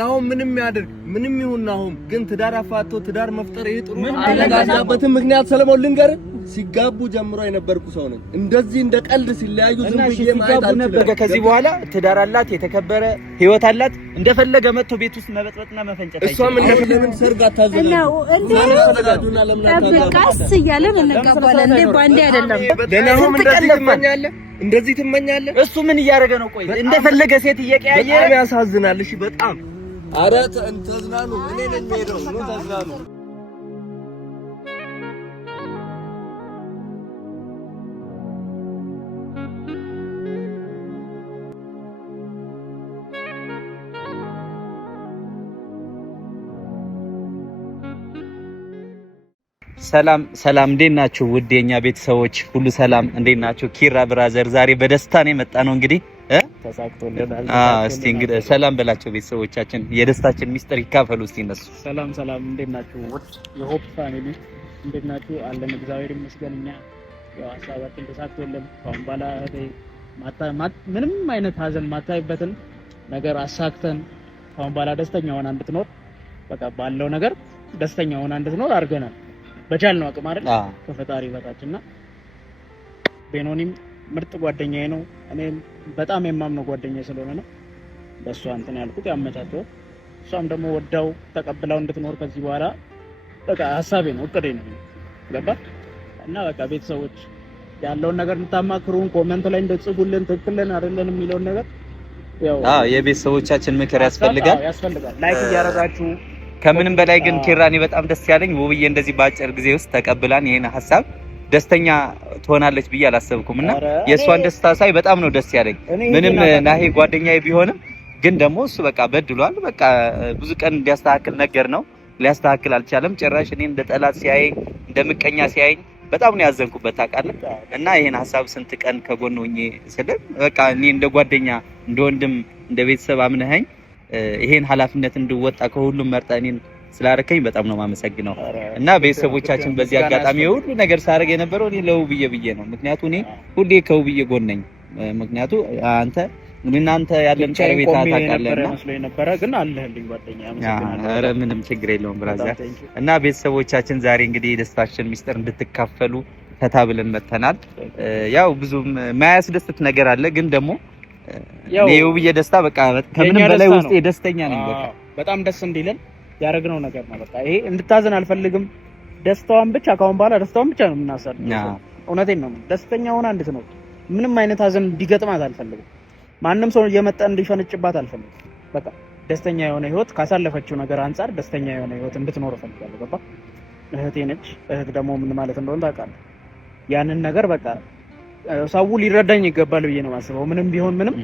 አሁን ምንም ያድርግ ምንም ይሁን አሁን ግን ትዳር አፋቶ ትዳር መፍጠር ይሄ ጥሩ ነው። አለጋዛበትም ምክንያት ሰለሞን ልንገር ሲጋቡ ጀምሮ የነበርኩ ሰው ነኝ። እንደዚህ እንደ ቀልድ ሲለያዩ ዝም ብዬ ማለት አልችልም። ከዚህ በኋላ ትዳር አላት፣ የተከበረ ህይወት አላት። እንደፈለገ መጥቶ ቤት ውስጥ መበጥበጥና መፈንጨት አይችልም። እሷም እንደምን ሰርግ አታዘጋጁና ለምን አታዘጋጁ? ቀስ እያለን እንቀባለን እንዴ ባንዴ አይደለም። ደናሁም እንደዚህ ትመኛለህ? እሱ ምን እያደረገ ነው? ቆይ እንደፈለገ ሴት እየቀያየረ በጣም ያሳዝናል። እሺ በጣም አረ ተዝናኑ። እኔ ነኝ የምሄደው ነው። ተዝናኑ። ሰላም እንዴት ናችሁ? ውድ የኛ ቤተሰቦች ሁሉ ሰላም እንዴት ናችሁ? ኪራ ብራዘር ዛሬ በደስታ ነው የመጣ ነው እንግዲህ ተሳክቶልናል። እስቲ እንግዲህ ሰላም በላቸው ቤተሰቦቻችን፣ የደስታችን ሚስጥር ይካፈሉ እስቲ እነሱ። ሰላም እንዴት ናችሁ? የሆፕ ፋሚሊ እንዴት ናችሁ? አለን እግዚአብሔር ይመስገን። እኛ ያው ሀሳባችን ተሳክቶልን ካሁን በኋላ ምንም አይነት ሀዘን ማታይበትን ነገር አሳክተን ካሁን በኋላ ደስተኛ ሆና እንድትኖር በቃ ባለው ነገር ደስተኛ ሆና እንድትኖር አድርገናል። በቻልነው አቅም አይደል ከፈጣሪ በታችና ቤኖኒም ምርጥ ጓደኛዬ ነው። እኔ በጣም የማምነው ጓደኛዬ ስለሆነ ነው በሷ እንትን ያልኩት ያመቻቸው። እሷም ደግሞ ወዳው ተቀብላው እንድትኖር ከዚህ በኋላ በቃ ሐሳቤ ነው እቅዴ ነው ገባ እና በቃ ቤተሰቦች ያለውን ነገር እንታማክሩን ኮሜንት ላይ እንደጽፉልን ትክክልን አይደለን የሚለውን ነገር ያው የቤተሰቦቻችን ምክር ያስፈልጋል። ላይክ እያደረጋችሁ ከምንም በላይ ግን ኪራኔ በጣም ደስ ያለኝ ውብዬ እንደዚህ በአጭር ጊዜ ውስጥ ተቀብላን ይሄን ሐሳብ ደስተኛ ትሆናለች ብዬ አላሰብኩምና የሷን ደስታ ሳይ በጣም ነው ደስ ያለኝ። ምንም ናሂ ጓደኛዬ ቢሆንም ግን ደግሞ እሱ በቃ በድሏል። በቃ ብዙ ቀን እንዲያስተካክል ነገር ነው ሊያስተካክል አልቻለም። ጭራሽ እኔ እንደ ጠላት ሲያየኝ እንደ ምቀኛ ሲያየኝ በጣም ነው ያዘንኩበት ታውቃለህ። እና ይሄን ሐሳብ ስንት ቀን ከጎን ሆኜ ስልህ በቃ እኔ እንደ ጓደኛ እንደ ወንድም እንደ ቤተሰብ አምነኸኝ ይሄን ኃላፊነት እንድወጣ ከሁሉም መርጠህ እኔን ስላረከኝ በጣም ነው ማመሰግነው። እና ቤተሰቦቻችን በዚህ አጋጣሚ ሁሉ ነገር ሳረግ የነበረው እኔ ለውብዬ ብዬ ነው። ምክንያቱ እኔ ሁሌ ከውብዬ ጎን ነኝ። ምክንያቱ አንተ እናንተ ያለን ቀረቤታ ታውቃለህ መስሎኝ ነበረ ግን አለህልኝ ጓደኛ አመሰግናለሁ። ኧረ ምንም ችግር የለውም ብራዘር። እና ቤተሰቦቻችን ዛሬ እንግዲህ የደስታችን ሚስጥር እንድትካፈሉ ፈታ ብለን መተናል። ያው ብዙም ማያስደስት ነገር አለ ግን ደግሞ የውብዬ ደስታ በቃ ከምንም በላይ ውስጥ ደስተኛ ነኝ። በቃ በጣም ደስ እንዲለን ያደረግነው ነገር ነው። በቃ ይሄ እንድታዘን አልፈልግም። ደስታዋን ብቻ ካሁን በኋላ ደስታዋን ብቻ ነው የምናሳልፈው። እውነቴን ነው። ደስተኛ ሆና እንድትኖር ምንም አይነት ሀዘን እንዲገጥማት አልፈልግም። ማንም ሰው እየመጣ እንዲፈነጭባት አልፈልግም። በቃ ደስተኛ የሆነ ህይወት ካሳለፈችው ነገር አንፃር ደስተኛ የሆነ ህይወት እንድትኖር እፈልጋለሁ። ገባ? እህቴ ነች። እህት ደግሞ ምን ማለት እንደሆነ ታውቃለህ። ያንን ነገር በቃ ሰው ሊረዳኝ ይገባል ብዬ ነው የማስበው። ምንም ቢሆን ምንም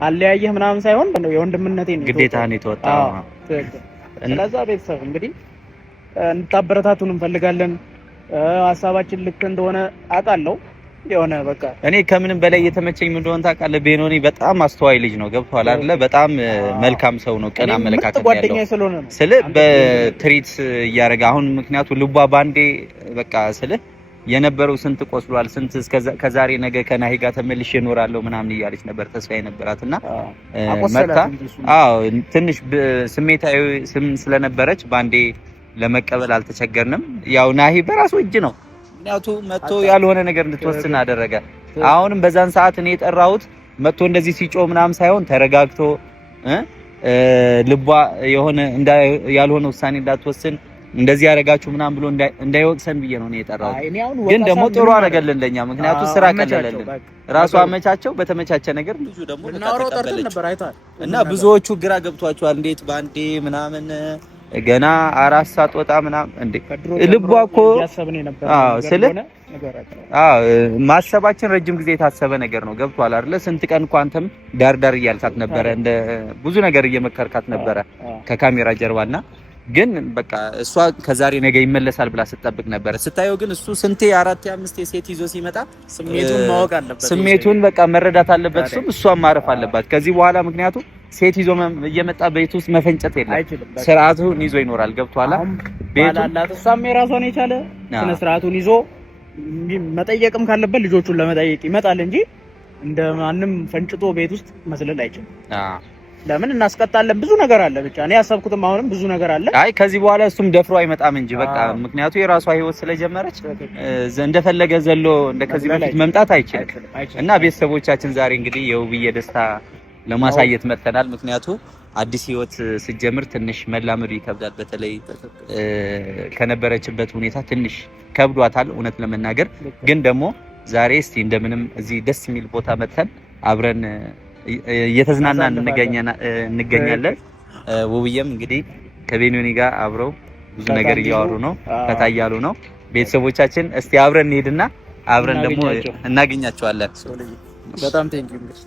አለያየህ ምናምን ሳይሆን የወንድምነቴን ግዴታ ነው የተወጣው። ስለዛ ቤተሰብ እንግዲህ እንድታበረታቱን እንፈልጋለን። ሀሳባችን ልክ እንደሆነ አውቃለሁ። የሆነ በቃ እኔ ከምንም በላይ የተመቸኝ ምን እንደሆነ ታውቃለህ? ቤኖኒ በጣም አስተዋይ ልጅ ነው። ገብቶሃል አይደለ? በጣም መልካም ሰው ነው። ቀና አመለካከት ያለው ስለ በትሪት እያደረገ አሁን ምክንያቱ ልቧ ባንዴ በቃ ስለ የነበረው ስንት ቆስሏል፣ ስንት ከዛሬ ነገ ከናሂ ጋር ተመልሼ እኖራለሁ ምናምን እያለች ነበር ተስፋ የነበራትና መጣ። ትንሽ ስሜታዊ ስለነበረች ባንዴ ለመቀበል አልተቸገርንም። ያው ናሂ በራሱ እጅ ነው ምክንያቱ መጥቶ ያልሆነ ነገር እንድትወስን አደረገ። አሁንም በዛን ሰዓት እኔ የጠራሁት መጥቶ እንደዚህ ሲጮህ ምናምን ሳይሆን ተረጋግቶ ልቧ የሆነ ያልሆነ ውሳኔ እንዳትወስን እንደዚህ ያረጋችሁ ምናምን ብሎ እንዳይወቅሰን ብዬ ነው የጠራሁት። ግን ደግሞ ጥሩ አደረገልን ለኛ ምክንያቱም ስራ ቀለለልን። ራሱ አመቻቸው በተመቻቸ ነገር ብዙ ደግሞ እና ብዙዎቹ ግራ ገብቷቸዋል። እንዴት ባንዴ ምናምን ገና 4 ሰዓት ወጣ ምናምን እንዴ ልቧ እኮ ማሰባችን ረጅም ጊዜ የታሰበ ነገር ነው። ገብቷል አይደለ? ስንት ቀን እንኳን አንተም ዳር እያልካት ነበረ፣ እንደ ብዙ ነገር እየመከርካት ነበረ ከካሜራ ጀርባና ግን በቃ እሷ ከዛሬ ነገ ይመለሳል ብላ ስትጠብቅ ነበር። ስታየው ግን እሱ ስንቴ 4 5 ሴት ይዞ ሲመጣ ስሜቱን ማወቅ አለበት። ስሜቱን በቃ መረዳት አለበት። እሷም ማረፍ አለባት ከዚህ በኋላ ምክንያቱም ሴት ይዞ እየመጣ ቤት ውስጥ መፈንጨት የለም። ስርዓቱን ይዞ ይኖራል። ገብቷላ? ቤቱላላት እሷም የራሷን የቻለ ስነ ስርዓቱን ይዞ መጠየቅም ካለበት ልጆቹን ለመጠየቅ ይመጣል እንጂ እንደማንም ፈንጭቶ ቤት ውስጥ መስለል አይችልም። ለምን እናስቀጣለን? ብዙ ነገር አለ። ብቻ እኔ ያሰብኩትም አሁንም ብዙ ነገር አለ። አይ ከዚህ በኋላ እሱም ደፍሮ አይመጣም እንጂ በቃ ምክንያቱ የራሷ ህይወት ስለጀመረች እንደፈለገ ዘሎ እንደከዚህ በፊት መምጣት አይችልም። እና ቤተሰቦቻችን ዛሬ እንግዲህ የውብዬ ደስታ ለማሳየት መጥተናል። ምክንያቱ አዲስ ህይወት ስትጀምር ትንሽ መላመዱ ይከብዳል። በተለይ ከነበረችበት ሁኔታ ትንሽ ከብዷታል እውነት ለመናገር ግን ደግሞ ዛሬ እስቲ እንደምንም እዚህ ደስ የሚል ቦታ መጥተን አብረን እየተዝናናን እንገኛለን። ውብዬም እንግዲህ ከቤኒዮኒ ጋር አብረው ብዙ ነገር እያወሩ ነው፣ ከታያሉ ነው። ቤተሰቦቻችን እስቲ አብረን እንሄድና አብረን ደግሞ እናገኛቸዋለን። በጣም ቴንኪው እንግዲህ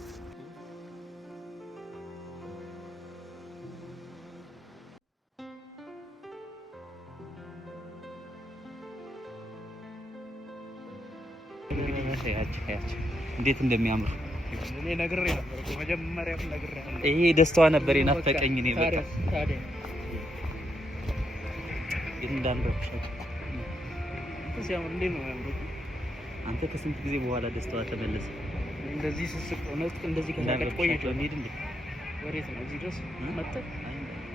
እንዴት እንደሚያምር እኔ ነግሬ ነበር እኮ መጀመሪያም ነግሬ ነበር። ይሄ ደስታዋ ነበር የናፈቀኝ እኔ በቃ እንዳንረብሻት ሲያምር እንዴት ነው ያምሩት። አንተ ከስንት ጊዜ በኋላ ደስታዋ ተመለሰ። እንደዚህ ስስቅ ነው እንደዚህ ከሳቀች ቆየች። እንዴት እንዴ ወሬት ነው እዚህ ድረስ መጣ።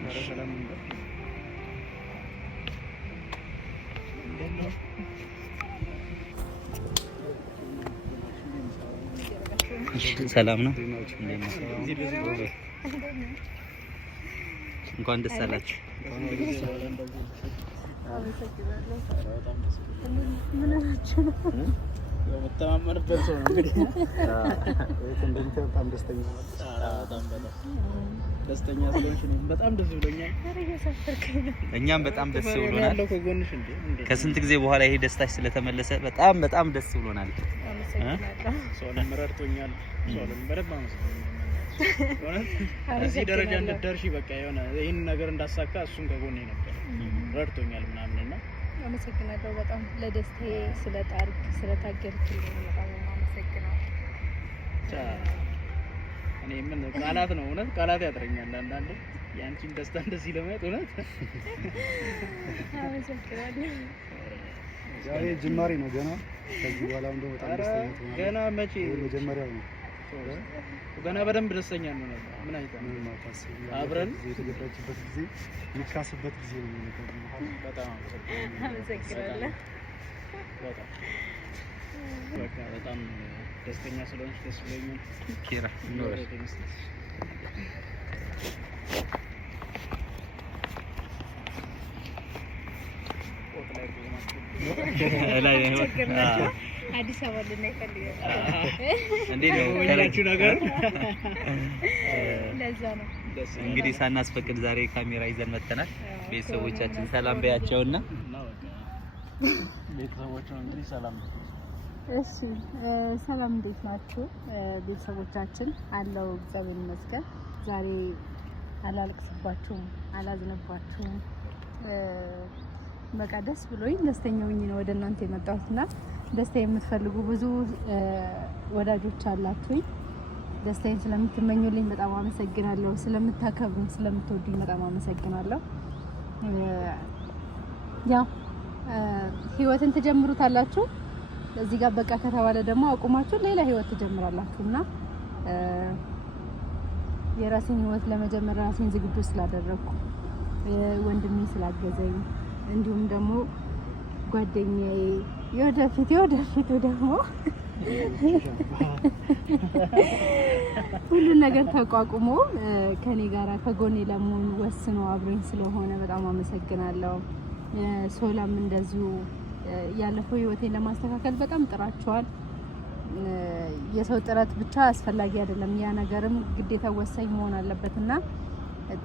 አረ ሰላም ነው ሰላም ነው። እንኳን ደስ አላችሁ። በጣም ሰው ነው እንግዲህ በጣም ደስተኛ ስለሆንሽ በጣም ደስ ብሎኛል። እኛም በጣም ደስ ብሎናል። ከስንት ጊዜ በኋላ ይሄ ደስታሽ ስለተመለሰ በጣም ደስ ብሎናል። ሰውንም ረድቶኛል። ሰውንም በደንብ አመሰግናለሁ። እዚህ ደረጃ እንድትደርሺ በቃ የሆነ ይሄን ነገር እንዳሳካ እሱም ከጎኔ ነበር ረድቶኛል ምናምንና አመሰግናለሁ። በጣም ለደስታዬ ስለጣርክ ስለታገልክልኝ በጣም አመሰግናለሁ። እኔ ምን ቃላት ነው እውነት ቃላት ያጥረኛል አንዳንዴ ያንቺን ደስታ እንደዚህ ለማየት እውነት አመሰግናለሁ። ዛሬ ጅማሬ ነው ገና ከዚህ በኋላ እንደው በጣም ደስተኛ ነው። ገና መቼ መጀመሪያው ነው። ገና በደንብ ደስተኛ ነው። ምን አይተን አብረን የተገደረችበት ጊዜ የሚካስበት ጊዜ ነው የሚሆነው። በጣም አመሰግናለሁ። በጣም ደስተኛ ስለሆንሽ ደስ ብሎኛል። ኪራ ኖር አዲስ አበባ ልናይ ፈልገን እንዴት ነው ከላችሁ ነገር ለዛ ነው እንግዲህ ሳናስፈቅድ ዛሬ ካሜራ ይዘን መተናል። ቤተሰቦቻችን ሰላም በያቸውና ቤተሰቦቻችን እንግዲህ ሰላም እሺ ሰላም እንዴት ናችሁ ቤተሰቦቻችን? አለው እግዚአብሔር ይመስገን። ዛሬ አላለቅስባችሁም፣ አላዝነባችሁም። በቃ ደስ ብሎኝ ደስተኛ ሆኜ ነው ወደ እናንተ የመጣሁትና ደስታ የምትፈልጉ ብዙ ወዳጆች አላችሁኝ። ደስታዬን ስለምትመኙልኝ በጣም አመሰግናለሁ። ስለምታከብሩኝ፣ ስለምትወዱኝ በጣም አመሰግናለሁ። ያው ህይወትን ትጀምሩታላችሁ። እዚህ ጋር በቃ ከተባለ ደግሞ አቁማችሁ ሌላ ህይወት ትጀምራላችሁና የራሴን ህይወት ለመጀመር ራሴን ዝግጁ ስላደረኩ ወንድሜ ስላገዘኝ እንዲሁም ደግሞ ጓደኛዬ የወደፊቱ ደግሞ ሁሉ ነገር ተቋቁሞ ከኔ ጋራ ከጎኔ ለመሆን ወስኖ አብሮኝ ስለሆነ በጣም አመሰግናለሁ። ሶላም እንደዚሁ ያለፈው ህይወቴን ለማስተካከል በጣም ጥራችኋል። የሰው ጥረት ብቻ አስፈላጊ አይደለም፣ ያ ነገርም ግዴታ ወሳኝ መሆን አለበትና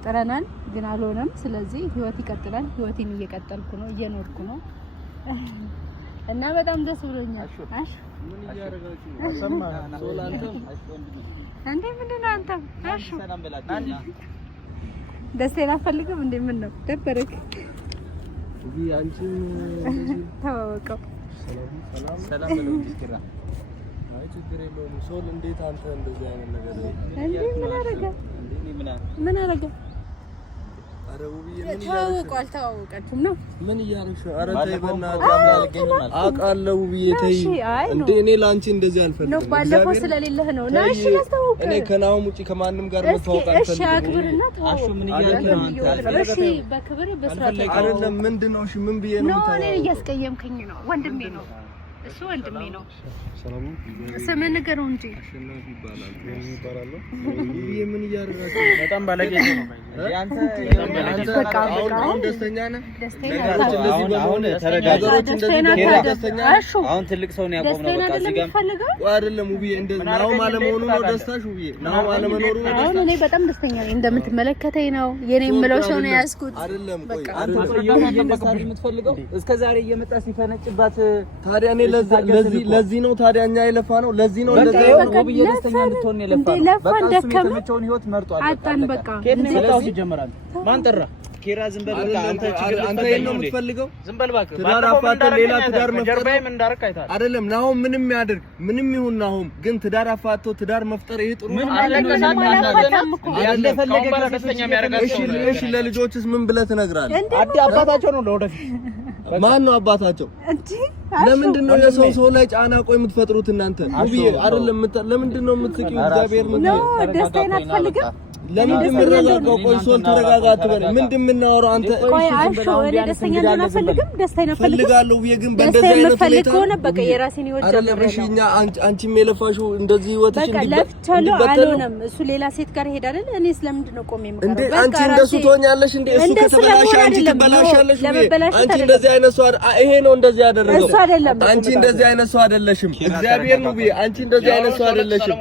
ጥረናል፣ ግን አልሆነም። ስለዚህ ህይወት ይቀጥላል። ህይወቴን እየቀጠልኩ ነው፣ እየኖርኩ ነው እና በጣም ደስ ብሎኛል። አሽ ምን እያደረጋችሁ ሰማና ሶላንተም እንዴ ምንድነው አንተም? አሽ ሰላም በላችሁና ደስታዬን አፈልግም እንዴ? ምን ነው ደበረክ? እዚህ አንቺም ተዋወቀው ሰላም በለው ኪራ። አይ ችግር የለውም። ሶል እንዴት አንተ እንደዚህ አይነት ነገር እንዴ ምን አረጋ? ምን አረጋ? አልተዋወቃችሁም ነው? ምን እያደረግሽ ነው? ኧረ ተይ በእናትህ አውቃለሁ ብዬ ተይ እንደ እኔ ላንቺ እንደዚህ አልፈልግም ነው። ባለፈው ስለሌለህ ነው እና እሺ ላስተዋውቅ። እኔ ከናሁም ውጪ ከማንም ጋር መተዋወቅ አልፈልግም። እሺ አክብርና ተዋወቅ። አሹ ምን እያደረግሽ ነው? እሺ በክብር በስርዓት አይደለም። ምንድነው? እሺ ምን ብዬ ነው የምታወራው? ነው እኔ እያስቀየምከኝ ነው። ወንድሜ ነው እሱ ወንድሜ ነው። ስምን ንገረው እንጂ አሸናፊ ይባላል። ምን እያደረጋችሁ? በጣም ባለጌ ነው። ያንተ አሁን ደስተኛ ነህ? አሁን ተረጋጋ። አሁን ትልቅ ሰው ነው ያቆምነው። በቃ እዚህ ጋር አይደለም ውብዬ፣ እንደዚህ ነው ማለመሆኑ ነው ደስታሽ? ውብዬ ነው ማለመኖሩ ነው ደስታሽ? አሁን እኔ በጣም ደስተኛ ነኝ። እንደምትመለከተኝ ነው የኔ የምለው ሰው ነው ያዝኩት። አይደለም ቆይ አንተ የምትፈልገው እስከዛሬ እየመጣ ሲፈነጭባት ታዲያ እኔ ለዚህ ነው ታዲያ እኛ የለፋ ነው። ለዚህ ነው ውብዬ ደስተኛ እንድትሆን የለፋ ነው። በቃ እሱ የተመቸውን ህይወት መርጧል። አጣን በቃ ከዚህ ይጀምራል። ማን ጠራ? ኬራ ዝም በል በቃ። አንተ ችግር አንተ ነው የምትፈልገው? ዝም በል እባክህ። ትዳር አፋቶ ሌላ ትዳር መፍጠር ጀርባዬ ምን እንዳደረክ አይተሃል አይደለም? ናሆም ምንም ያድርግ ምንም ይሁን ናሆም ግን ትዳር አፋቶ ትዳር መፍጠር ይሄ ጥሩ ነው። እሺ ለልጆችስ ምን ብለህ ትነግራለህ? አባታቸው ነው ለወደፊት። ማን ነው አባታቸው? ለምንድን ነው የሰው ሰው ላይ ጫና ቆይ የምትፈጥሩት እናንተ? ውብዬ አይደለም ለምንድን ነው የምትስቂው? እግዚአብሔር ምን ነው ደስታዬን አትፈልግም? ለምንድን ነው የምንረጋጋው? ቆይ ሶል ተረጋጋ አትበል። ምንድን የምናወራው አንተ? ቆይ አሹ እኔ ደስተኛ እንደሆነ አልፈልግም። ደስታዬን አልፈልግም። ፈልጋለሁ ብዬ ግን በእንደዚህ አይነት ሁኔታ ከሆነ በቃ የራሴን ህይወት አይደለም። እሺ እኛ አንቺም የለፋሽው እንደዚህ ህይወትሽ እንዲበተን አልሆነም። እሱ ሌላ ሴት ጋር ሄድ አይደል? እኔ ስለምንድን ነው ቆሜ የምቀረው? እንዴ አንቺ እንደሱ ትሆኛለሽ እንዴ? እሱ ከተበላሽ አንቺ ትበላሻለሽ። አንቺ እንደዚህ አይነት ሰው ይሄ ነው እንደዚህ ያደረገው። እሱ አይደለም። አንቺ እንደዚህ አይነት ሰው አይደለሽም። እግዚአብሔር ነው ብዬ አንቺ እንደዚህ አይነት ሰው አይደለሽም።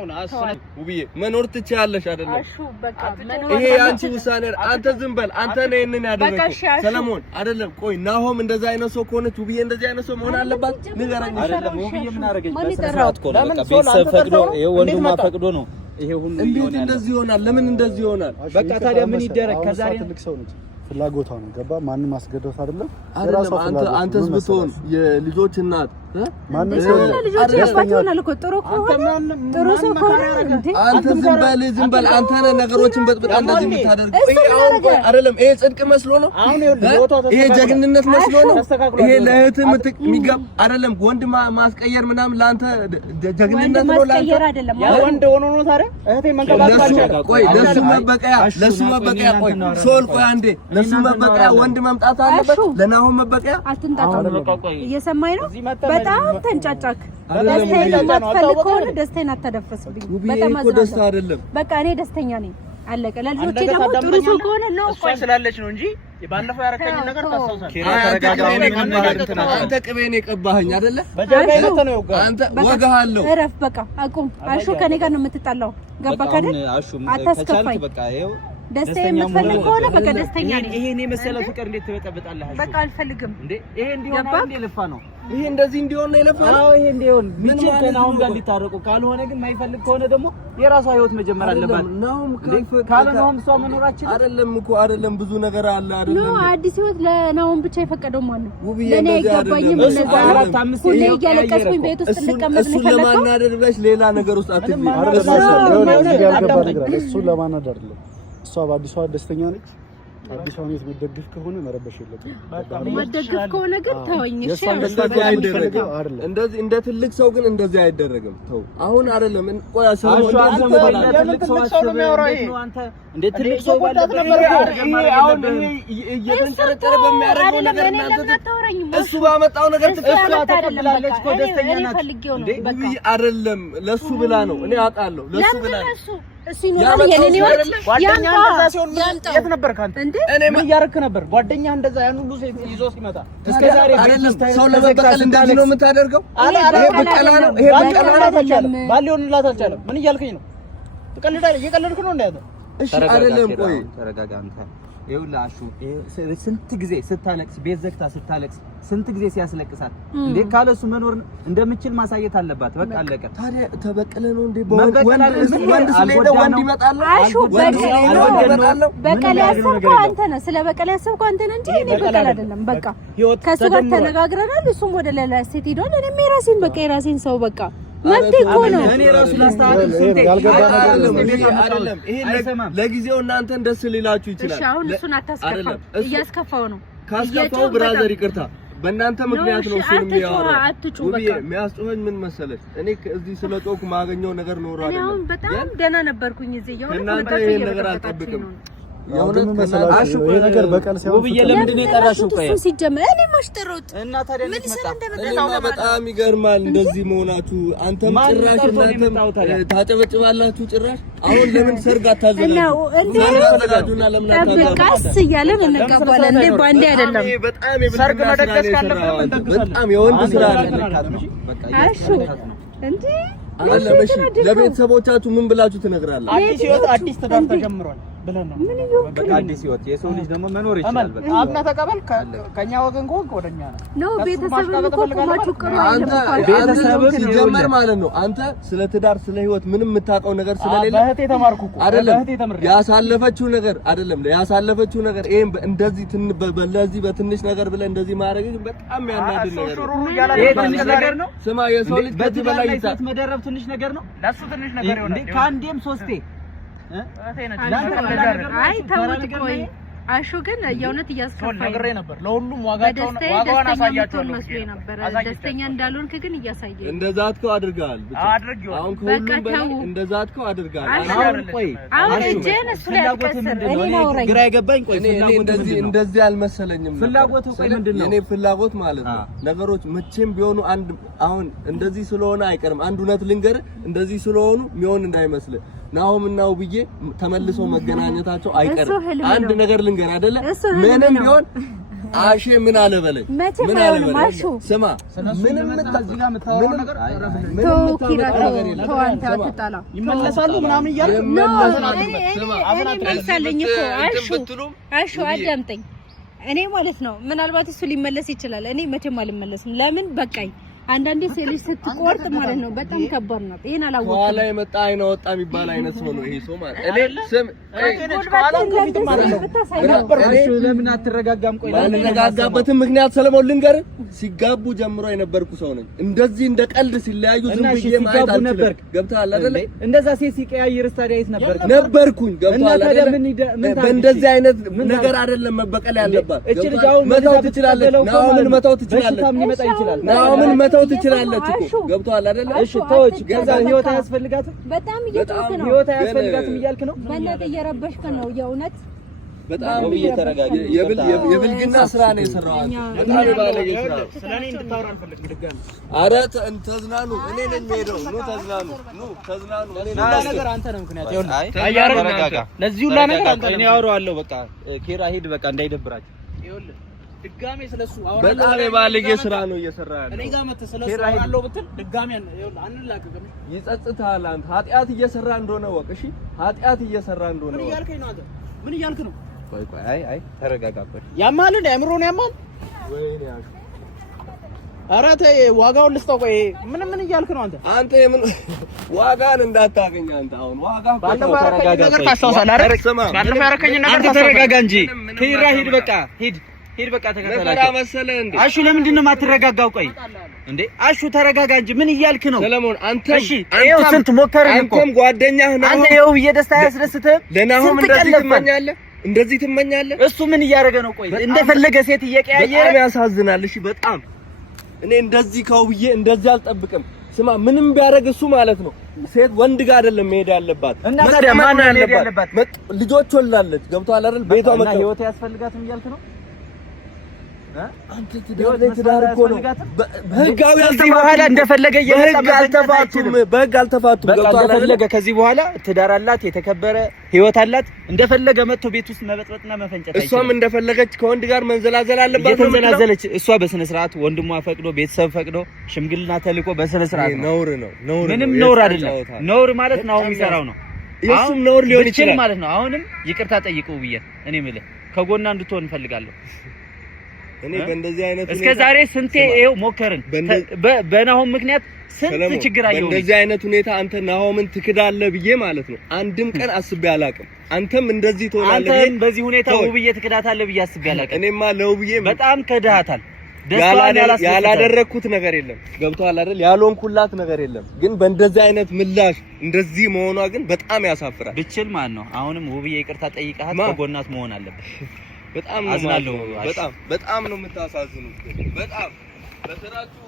ውብዬ መኖር ትችያለሽ አይደለም? አሹ በቃ ይሄ አንቺ ውሳኔ። አንተ ዝም በል። አንተ ነህ ይሄንን ያደረገው ሰለሞን አይደለም። ቆይ ናሆም እንደዚህ አይነት ሰው ከሆነች ውብዬ እንደዚህ አይነት ሰው መሆን አለባት? ንገረኝ። አይደለም ውብዬ ምን አደረገች? በስርዓት እኮ ነው በቃ ቤተሰብ ፈቅዶ ወንድሟ ፈቅዶ ነው ይሄ ሁሉ። እንዴት እንደዚህ ይሆናል? ለምን እንደዚህ ይሆናል? በቃ ታዲያ ምን ይደረግ? ከዛሬ ትልቅ ሰው ነች። ፍላጎቷ ነው ገባ። ማንም አስገደውት አይደለም። አንተስ ብትሆን የልጆች እናት ማንም ሰው ልጆች ያባቸውናል እኮ ጥሩ ከሆነ ጥሩ ሰው ከሆነ እንዴ አንተ ዝም በል አንተ ነህ ነገሮችን በጥብጣ እንደዚህ የምታደርገው። አይደለም ይሄ ጽድቅ መስሎ ነው? ይሄ ጀግንነት መስሎ ነው? ይሄ ለእህትህ የሚገባ አይደለም? ወንድ ማስቀየር ምናምን ለአንተ ጀግንነት ነው? ለአንተ ያ ወንድ ሆኖ ነው ታዲያ እህቴ መንከባከብ አልቻለም። ቆይ ለሱ መበቀያ ቆይ ሶል ቆይ አንዴ ለሱ መበቀያ ወንድ መምጣት አለበት። ለናሆም መበቀያ አትንጣጣ። እየሰማኝ ነው? በጣም ተንጫጫክ። ደስታዬን የማትፈልግ ከሆነ ደስታዬን አታደፍርስብኝ። በጣም ደስታ አይደለም። በቃ እኔ ደስተኛ ነኝ። አለቀ። ለልጆቼ ደግሞ ጥሩ ሰው ከሆነ ነው እሷ ስላለች ነው እንጂ ባለፈው ያረከኝ ነገር ታስታውሳለህ። አንተ ቅቤን የቀባኸኝ አይደለ? በጀርባዬ ነው ያውቃ። አንተ ወጋሃለሁ። እረፍ በቃ አቁም። አሹ ከኔ ጋር ነው የምትጣላው። ገባህ አይደል? አታስከፋኝ። በቃ ይኸው ደስታዬን የምትፈልግ ከሆነ በቃ ደስተኛ ነኝ። ይሄን የመሰለ ፍቅር እንዴት ትበጠብጣለህ? በቃ አልፈልግም። እንዴ ይሄ እንዲሆን እንዴ ለፋ ነው? ይሄ እንደዚህ እንዲሆን ነው የለፋ ነው? አዎ ይሄ እንዲሆን ምን ከናሁን ጋር እንዲታረቁ፣ ካልሆነ ግን የማይፈልግ ከሆነ ደግሞ የራሷ ህይወት መጀመር አለባት። ናሁም ካልሆነም እሷ መኖራችን አይደለም እኮ አይደለም፣ ብዙ ነገር አለ አይደለም። ነው አዲስ ህይወት ለናሁም ብቻ የፈቀደው ማን ነው? ውብዬ ለኔ አይገባኝም። እሱ አራት አምስት ሁሌ እያለቀስኩኝ ቤት ውስጥ እንድቀመጥ ነው የፈለከው? ለማናደድ ብለሽ ሌላ ነገር ውስጥ አትግቢ። እሱ ለማናደድ አይደለም። እሷ በአዲሷ ደስተኛ ነች። አዲሷ ነው የምትደግፍ ከሆነ መረበሽ የለብንም። መደግፍ ከሆነ ግን ተወኝ። እሺ እንደዚህ አይደረግም። እንደዚህ እንደ ትልቅ ሰው ግን እንደዚህ አይደረግም። ተው አሁን አይደለም። ቆይ ሰው ትልቅ ሰው ነው የሚያወራው። አንተ እንደ ትልቅ ሰው ባለበት አሁን እየተንጨረጨረ በሚያደርገው ነገር እናንተ እሱ ባመጣው ነገር ተቀብላለች እኮ ደስተኛ ናት እንዴ? አይደለም ለሱ ብላ ነው። እኔ አውቃለሁ ለሱ ብላ ነው። እሱ ይኖራል የኔ ህይወት ጓደኛ እንደዛ ሲሆን የት ነበርክ አንተ? እኔ ምን እያደረክ ነበር? ጓደኛ እንደዛ ያን ሁሉ ሴት ይዞ ሲመጣ እስከዛሬ ሰው ለመበቀል እንደዚህ ነው የምታደርገው? ይሄ በቀላ ነው። ይሄ በቀላ አልቻለም። ባሊሆንላት አልቻለም። ምን እያልከኝ ነው? ትቀልዳለህ? እየቀለድክ ነው እንዳያዘ። እሺ አይደለም። ቆይ ተረጋጋ አንተ። ይኸውልህ አሹ ስንት ጊዜ ስታለቅስ ቤት ዘግታ ስታለቅስ ስንት ጊዜ ሲያስለቅሳት እንዴ ካለሱ መኖር እንደምችል ማሳየት አለባት። በቃ አለቀ። ታዲያ ተበቀለ ነው እንዴ? ወንድ ስለሄደ ወንድ ይመጣል። አሹ በቀለ ያሰብከው አንተ ነህ። ስለ በቀለ ያሰብከው አንተ ነህ እንጂ እኔ በቀለ አይደለም። በቃ ከሱ ጋር ተነጋግረናል። እሱም ወደ ሌላ ሴት ሄዷል። እኔም የራሴን በቃ የራሴን ሰው በቃ መብቴ እኮ ነው። እኔ ራሱ ላስተካክል ስንቴ አይደለም። ይሄ ለጊዜው እናንተን ደስ ሊላችሁ ይችላል። እሺ አሁን እሱን አታስከፋው፣ እያስከፋው ነው። ካስከፋው ብራዘር ይቅርታ፣ በእናንተ ምክንያት ነው እሱ የሚያወራው። የሚያስጮኸኝ ምን መሰለሽ፣ እኔ እዚህ ስለጮኩ ማገኘው ነገር ኖር አይደለም። እኔ አሁን በጣም ደህና ነበርኩኝ እዚህ የሆነ እናንተ ይሄን ነገር አልጠብቅም። የሆነ መሰላሽ ይሄ ነገር በቀል ሳይሆን ውብዬ ለምንድን ነው የጠራሽው? ቆይ እሱ ሲጀመር እኔ ማሽጠሩት እና ታዲያ ምን መጣ? በጣም ይገርማል እንደዚህ መሆናችሁ። አንተም ጭራሽ እናንተም ታጨበጭባላችሁ ጭራሽ። አሁን ለምን ሰርግ አታዘጋጁ? ታዘጋጁና ለምን አታዘጋጁ? ቀስ እያለን እንቀበላለን እንዴ ባንዴ አይደለም። በጣም ሰርግ መደገስ ካለበት በጣም የወንድ ስራ ነው። አሹ እንዴ አለሽ ለቤተሰቦቻችሁ ምን ብላችሁ ትነግራላችሁ? አዲስ ህይወት አዲስ ትዳር ተጀምሯል ብለን ነው። በቃ አዲስ ህይወት የሰው ልጅ ደግሞ መኖር ይችላል። በቃ አምና ተቀበል ከኛ ወገን ከሆንክ ወደኛ ነው ቤተሰብም እኮ ቆማችሁ ቅሩ አይደለም። ቤተሰብም ሲጀመር ማለት ነው። አንተ ስለ ትዳር ስለ ህይወት ምንም የምታውቀው ነገር ስለሌለ በህቴ ተማርኩ እኮ አይደለም። ያሳለፈችው ነገር አይደለም ያሳለፈችው ነገር ይሄን እንደዚህ በለዚህ በትንሽ ነገር ብለህ እንደዚህ ማድረግ በጣም ያናድድ ነገር ነው። ይሄ ትንሽ ነገር ነው። ስማ የሰው ልጅ ከዚህ በላይ ይሳት መደረብ ትንሽ ነገር ነው። ለሱ ትንሽ ነገር ይሆናል። ከአንዴም ሶስቴ አይ ተውት። ቆይ አሹ ግን የእውነት እያስከፋኝ ነግሬ ነበር። ለሁሉም ዋጋውን አሳያቸዋለሁ መስሎኝ ነበር። ደስተኛ እንዳልሆንክ ግን እያሳየኝ እንደዛ አትከው አድርጋል። አሁን ከሁሉም በላይ እንደዛ አትከው አድርጋል። አሁን እጄን እሱ ላይ አትቀስር። እኔ ማውራኝ ግራ የገባኝ ቆይ እንደዚህ አልመሰለኝም። ፍላጎት ቆይ ምንድነው? እኔ ፍላጎት ማለት ነው ነገሮች መቼም ቢሆኑ አንድ አሁን እንደዚህ ስለሆነ አይቀርም። አንድ እውነት ልንገር እንደዚህ ስለሆኑ የሚሆን እንዳይመስል ናሆምና ውብዬ ተመልሰው መገናኘታቸው አይቀርም። አንድ ነገር ልንገር አይደለ ምንም ቢሆን አሼ ምን አለ በለኝ ምን አለ በለኝ ስማ ምንም እዚህ ጋር የምታወራው ነገር ይመለሳሉ ምናምን እያልክ አሹ አዳምጠኝ። እኔ ማለት ነው ምናልባት እሱ ሊመለስ ይችላል። እኔ መቼም አልመለስም። ለምን በቃኝ። አንዳንዴ ሴልሽ ስትቆርጥ ማለት ነው በጣም ከባድ ነው። ይሄን አላወቅኩም። ኋላ የመጣ አይነ ወጣ የሚባል አይነት ሰው ነው ይሄ ሰው ማለት እኔ ስም ለምን አትረጋጋም? ቆይ ያልተረጋጋበትን ምክንያት ሰለሞን ልንገር፣ ሲጋቡ ጀምሮ የነበርኩ ሰው ነኝ። እንደዚህ እንደ ቀልድ ሲለያዩ ዝም ብዬ ማየት አልችልም። ገብቶሃል አይደለ? እንደዛ ሴት ሲቀያየር ታዲያ የት ነበርኩኝ? ገብቶሃል አይደለ? በእንደዚህ አይነት ነገር አይደለም መበቀል ያለባት። መተው ትችላለች። ናሆምን መተው ትችላለች። ናሆምን መተው ትችላለች እኮ ገብቶሃል አይደለ? እሺ ተወች። ከዛ ህይወት አያስፈልጋትም። በጣም እየጮክ ነው። ህይወት አያስፈልጋትም እያልክ ነው። በእናትህ እየረበሽክ ነው የእውነት በጣም እየተረጋጋ የብልግና ስራ ነው የሰራው። በጣም ባለጌ ስራ። ስለኔ እንድታወራ አልፈልግም ድጋሚ። ኧረ ተዝናኑ። እኔ ነኝ የምሄደው። ኑ ተዝናኑ፣ ኑ ተዝናኑ። እኔ ነገር አንተ ነህ ምክንያት ተረጋጋ። ለዚህ ሁላ ነገር አንተ እኔ አወራዋለሁ። በቃ ኬራ ሂድ በቃ እንዳይደብራችሁ። ይኸውልህ ድጋሜ ስለሱ በጣም ባለጌ ስራ ነው እየሰራ ያለው። እኔ ጋር መተህ ስለሱ አወራለሁ ብትል ድጋሜ ይኸውልህ አንላቀቅም። ይጸጽታል። አንተ ኃጢአት እየሰራ እንደሆነ ወቅ። እሺ ኃጢአት እየሰራ እንደሆነ ምን እያልከኝ ነው አንተ? ምን እያልክ ነው? ቆይ አይ ተረጋጋበት። ያማል እንደ አእምሮን ያማል። ወይኔ ያሹ ኧረ ተይ ዋጋውን ልስጠው። ቆይ ምን እያልክ ነው አንተ? አንተ የምን ዋጋን እንዳታገኝ አንተ አሁን ዋጋ ባለፈው ያረከኝ ነገር ታስታውሳለህ አይደል? ባለፈው ያረከኝ ነገር አንተ ተረጋጋ እንጂ ኪራ ሂድ በቃ ሂድ በቃ ተከተላቸው መሰለህ እንዴ? አሹ ለምንድን ነው የማትረጋጋው? ቆይ እንዴ አሹ ተረጋጋ እንጂ ምን እያልክ ነው? ሰለሞን አንተ እሺ ይኸው ስንት ሞከርን እኮ አንተም ጓደኛህ ነው። አንተ ይኸው በየደስታ ያስደስትህ ለናሆም እንደዚህ ትመኛለህ? እሱ ምን እያደረገ ነው? ቆይ እንደፈለገ ሴት እየቀያየረ በጣም ያሳዝናል። እሺ በጣም እኔ እንደዚህ ከውብዬ እንደዚህ አልጠብቅም። ስማ ምንም ቢያደርግ እሱ ማለት ነው ሴት ወንድ ጋር አይደለም መሄድ ያለባት። እና ታዲያ ማን ነው ያለባት? ልጆች ወልዳለች። ገብቶሃል አይደል? ቤቷ መጣ ህይወት ያስፈልጋትም እያልክ ነው አንተ ትዳር እኮ ነው በህጋዊ ከዚህ በኋላ እንደፈለገ በህግ አልተፋቱም። እንደፈለገ ከዚህ በኋላ ትዳር አላት፣ የተከበረ ህይወት አላት። እንደፈለገ መጥቶ ቤት ውስጥ መበጥበጥና መፈንጨት አይችልም። እሷም እንደፈለገች ከወንድ ጋር መንዘላዘል አለባት። የተንዘላዘለች እሷ በስነ ስርዓት ወንድሟ ፈቅዶ ቤተሰብ ፈቅዶ ሽምግልና ተልቆ በስነ ስርዓት ነውር ነው። ምንም ነውር አይደለም። ነውር ማለት ነው አሁን የሚሰራው ነው። እሱም ነውር ሊሆን ይችላል ማለት ነው። አሁንም ይቅርታ ጠይቀው ብዬ እኔ የምልህ ከጎና እንድትሆን እንፈልጋለሁ። እኔ በእንደዚህ አይነት እስከ ዛሬ ስንቴ ይኸው ሞከርን። በናሆም ምክንያት ስንት ችግር አየሁ። በእንደዚህ አይነት ሁኔታ አንተ ናሆምን ትክዳለህ ብዬ ማለት ነው አንድም ቀን አስቤ አላውቅም። አንተም እንደዚህ ትሆናለህ። አንተም በዚህ ሁኔታ ውብዬ ትክዳታለህ ብዬ አስቤ አላውቅም። እኔማ ለውብዬ በጣም ከድሃታል። ያላደረኩት ነገር የለም። ገብቶሃል አይደል? ያልሆንኩላት ነገር የለም። ግን በእንደዚህ አይነት ምላሽ እንደዚህ መሆኗ ግን በጣም ያሳፍራል። ብችል ማን ነው አሁንም ውብዬ ይቅርታ ጠይቀሃት ከጎናት መሆን አለበት። በጣም ነው አዝናለሁ። በጣም ነው የምታሳዝኑት። በጣም በስራችሁ